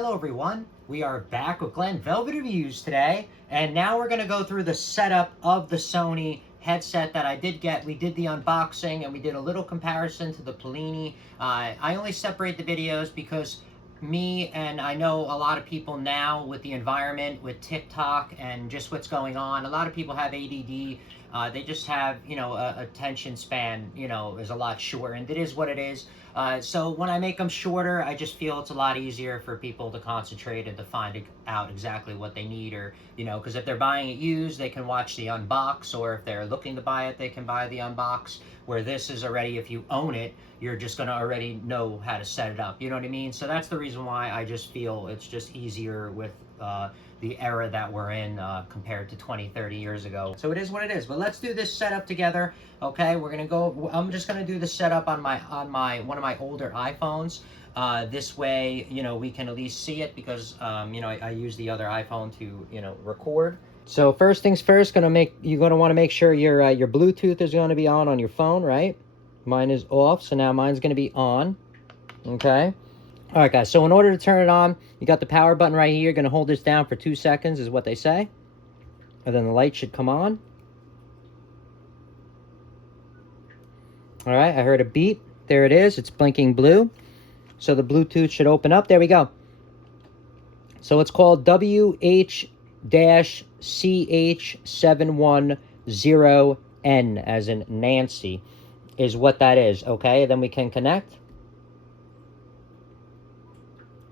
Hello everyone, we are back with Glenn Velvet Reviews today, and now we're going to go through the setup of the Sony headset that I did get. We did the unboxing and we did a little comparison to the Pollini. I only separate the videos because me and I know a lot of people now with the environment, with TikTok and just what's going on, a lot of people have ADD. They just have, attention span, is a lot shorter, and it is what it is. So when I make them shorter, I just feel it's a lot easier for people to concentrate and to find out exactly what they need, or, because if they're buying it used, they can watch the unbox, or if they're looking to buy it, they can buy the unbox, where this is already, if you own it, you're just going to already know how to set it up. You know what I mean? So that's the reason why I just feel it's just easier with the era that we're in compared to 20, 30 years ago. So it is what it is. But let's do this setup together. Okay, we're gonna go. I'm just gonna do the setup on one of my older iPhones. This way, we can at least see it because I use the other iPhone to record. So first things first, you're gonna want to make sure your Bluetooth is going to be on your phone, right? Mine is off, so now mine's going to be on. Okay. All right, guys. So in order to turn it on, you got the power button right here. You're going to hold this down for 2 seconds, is what they say, and then the light should come on. All right. I heard a beep. There it is. It's blinking blue. So the Bluetooth should open up. There we go. So it's called WHCH710N, as in Nancy, is what that is. Okay, then we can connect.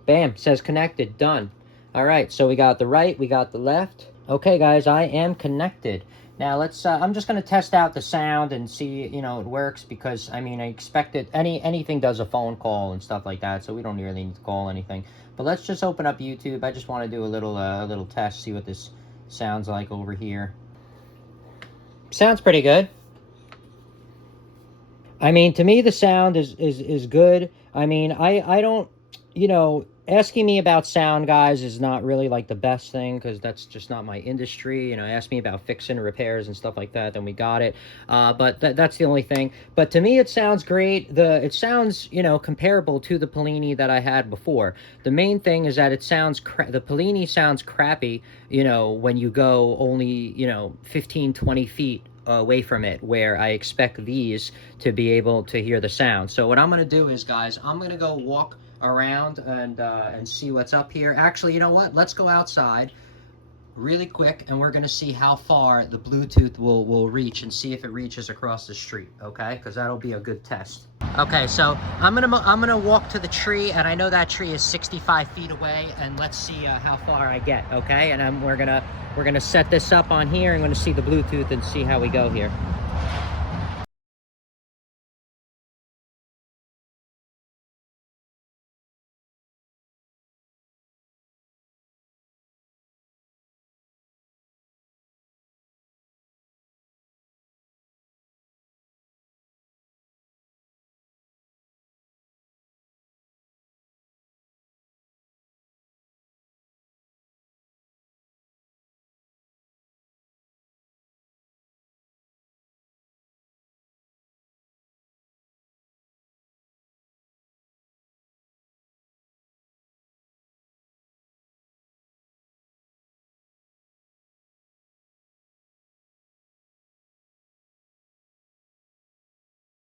Bam, says connected, done. All right, so we got the right, we got the left. Okay, guys, I am connected. Now let's, I'm just gonna test out the sound and see, it works, because, I expect it, anything does a phone call and stuff like that, so we don't really need to call anything. But let's just open up YouTube. I just wanna do a little test, see what this sounds like over here. Sounds pretty good. To me, the sound is good. I don't, asking me about sound, guys, is not really like the best thing, because that's just not my industry. Ask me about fixing repairs and stuff like that, then we got it. But that's the only thing. But to me, it sounds great. It sounds, comparable to the Pollini that I had before. The main thing is that it sounds, the Pollini sounds crappy, when you go only, 15, 20 feet away from it, where I expect these to be able to hear the sound. So what I'm going to do is, guys, I'm going to go walk around and see what's up here. Actually, you know what? Let's go outside really quick, and we're going to see how far the Bluetooth will reach, and see if it reaches across the street, okay? Because that'll be a good test. Okay, so I'm gonna walk to the tree, and I know that tree is 65 feet away, and let's see how far I get, okay? And we're gonna set this up on here. I'm gonna see the Bluetooth and see how we go here.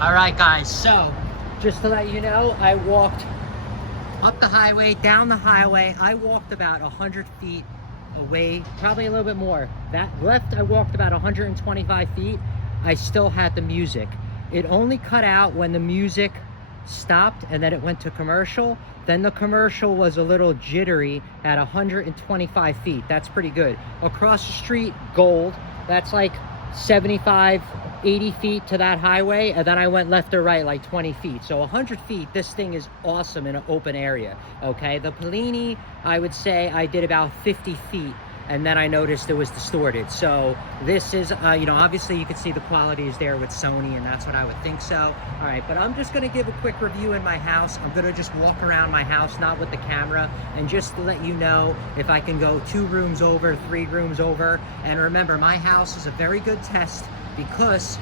All right, guys, so just to let you know, I walked up the highway, down the highway. I walked about 100 feet away, probably a little bit more. That left, I walked about 125 feet. I still had the music. It only cut out when the music stopped, and then it went to commercial. Then the commercial was a little jittery at 125 feet. That's pretty good. Across the street, gold. That's like 75, 80 feet to that highway, and then I went left or right like 20 feet. So 100 feet, this thing is awesome in an open area, okay? The Pollini, I would say I did about 50 feet, and then I noticed it was distorted. So this is, obviously you can see the quality is there with Sony, and that's what I would think so. All right, but I'm just gonna give a quick review in my house. I'm gonna just walk around my house, not with the camera, and just to let you know if I can go 2 rooms over, 3 rooms over. And remember, my house is a very good test, because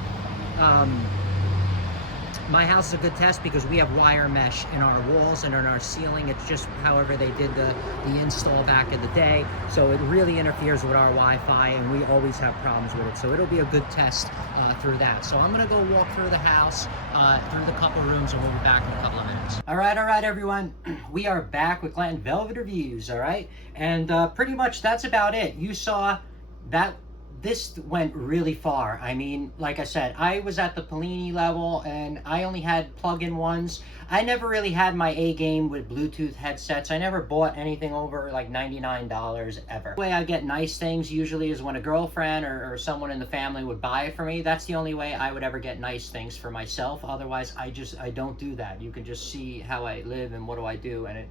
my house is a good test because we have wire mesh in our walls and in our ceiling. It's just however they did the install back in the day. So it really interferes with our Wi-Fi, and we always have problems with it. So it'll be a good test through that. So I'm gonna go walk through the house, through the couple rooms, and we'll be back in a couple of minutes. All right, everyone. We are back with Glen Velvet Reviews, all right? And pretty much that's about it. You saw that this went really far. I mean, like I said, I was at the Pollini level and I only had plug-in ones. I never really had my A game with Bluetooth headsets. I never bought anything over like $99 ever. The way I get nice things usually is when a girlfriend or someone in the family would buy it for me. That's the only way I would ever get nice things for myself. Otherwise, I don't do that. You can just see how I live and what do I do, and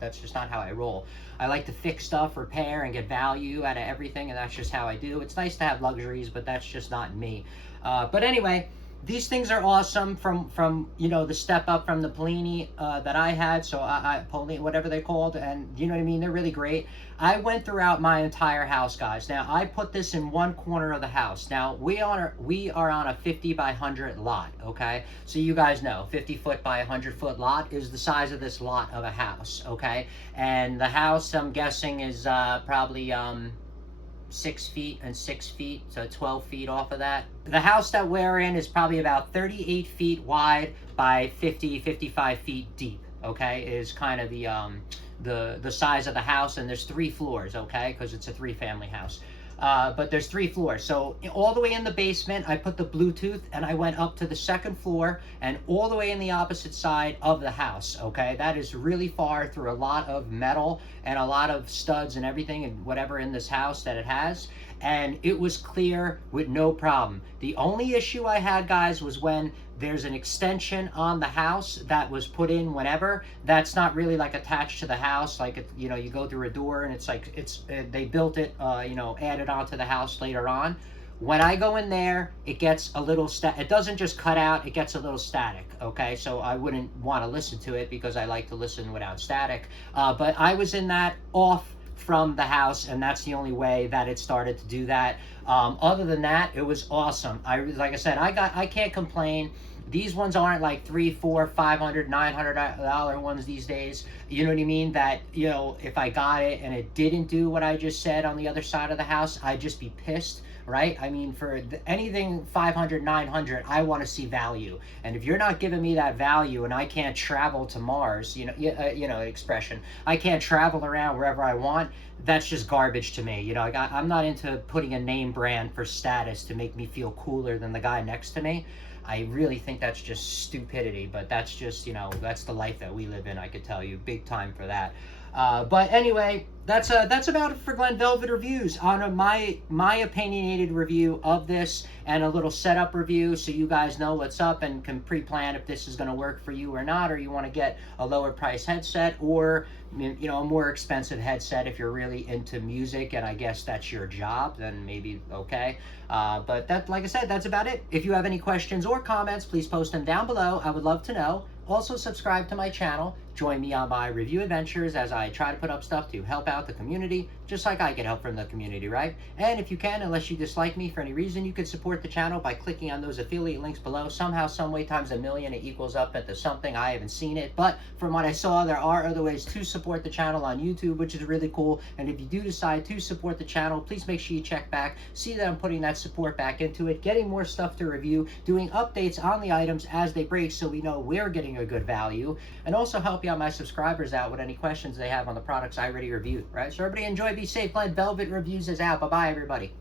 that's just not how I roll. I like to fix stuff, repair, and get value out of everything, and that's just how I do. It's nice to have luxuries, but that's just not me. But anyway, these things are awesome from you know, the step up from the Pollini that I had. So Pollini, whatever they're called, and you know what I mean, they're really great. I went throughout my entire house, guys. Now I put this in one corner of the house. Now we are on a 50 by 100 lot, okay? So you guys know 50 foot by 100 foot lot is the size of this lot of a house, okay? And the house, I'm guessing, is probably 6 feet and 6 feet, so 12 feet off of that. The house that we're in is probably about 38 feet wide by 55 feet deep, okay? Is kind of the size of the house, and there's 3 floors, okay? Because it's a 3-family house. But there's 3 floors. So all the way in the basement, I put the Bluetooth, and I went up to the 2nd floor and all the way in the opposite side of the house, okay? That is really far through a lot of metal and a lot of studs and everything and whatever in this house that it has. And it was clear with no problem. The only issue I had, guys, was when there's an extension on the house that was put in whenever. That's not really like attached to the house. Like, you know, you go through a door and it's like, they built it, you know, added onto the house later on. When I go in there, it gets a little it doesn't just cut out, it gets a little static, okay? So I wouldn't want to listen to it because I like to listen without static. But I was in that off from the house, and that's the only way that it started to do that. Other than that, it was awesome. Like I said, I can't complain. These ones aren't like $300, $400, $500, $900 ones these days. You know what I mean? That, you know, if I got it and it didn't do what I just said on the other side of the house, I'd just be pissed, right? I mean, for anything 500, 900, I want to see value. And if you're not giving me that value, and I can't travel to Mars, you know, expression, I can't travel around wherever I want, that's just garbage to me. You know, I'm not into putting a name brand for status to make me feel cooler than the guy next to me. I really think that's just stupidity, but that's just, you know, that's the life that we live in, I could tell you, big time for that. But anyway, that's about it for Glen Velvet Reviews on my opinionated review of this, and a little setup review so you guys know what's up and can pre-plan if this is going to work for you or not, or you want to get a lower price headset, or, you know, a more expensive headset if you're really into music and I guess that's your job, then maybe okay. But that, like I said, that's about it. If you have any questions or comments, please post them down below. I would love to know. Also, subscribe to my channel. Join me on my review adventures as I try to put up stuff to help out the community, just like I get help from the community, right? And if you can, unless you dislike me for any reason, you could support the channel by clicking on those affiliate links below. Somehow, some way, times a million, it equals up into something. I haven't seen it, but from what I saw, there are other ways to support the channel on YouTube, which is really cool. And if you do decide to support the channel, please make sure you check back, see that I'm putting that support back into it, getting more stuff to review, doing updates on the items as they break so we know we're getting a good value, and also helping out my subscribers out with any questions they have on the products I already reviewed, right? So everybody enjoy, be safe. Glen Velvet Reviews is out. Bye-bye, everybody.